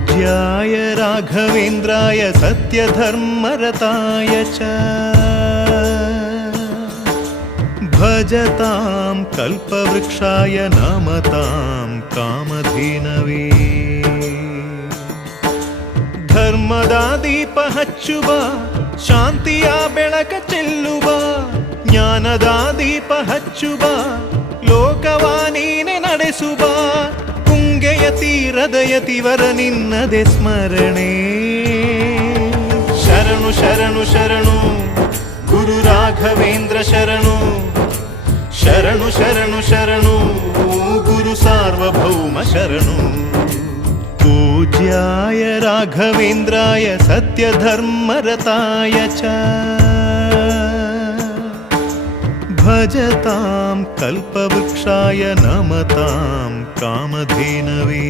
पूज्याय राघवेन्द्राय सत्यधर्मरताय च भजतां कल्पवृक्षाय नमतां कामधेनवे ಧರ್ಮದ ದೀಪ ಹಚ್ಚುವ ಶಾಂತಿಯ ಬೆಳಕ ಚೆಲ್ಲುವ ಜ್ಞಾನದ ದೀಪ ಹಚ್ಚುವ ಲೋಕವ ನೀನೆ ನಡೆಸುವ ತುಂಗೆಯ ತೀರದ ಯತಿವರ ನಿನ್ನದೆ ಸ್ಮರಣೆ ಶರಣು ಶರಣು ಶರಣು ಗುರು ರಾಘವೇಂದ್ರ ಶರಣು ಶರಣು ಶರಣು ಶರಣು ಗುರು ಸಾರ್ವಭೌಮ ಶರಣು पूज्याय राघवेन्द्राय सत्यधर्मरताय च भजतां कल्पवृक्षाय नमतां कामधेनवे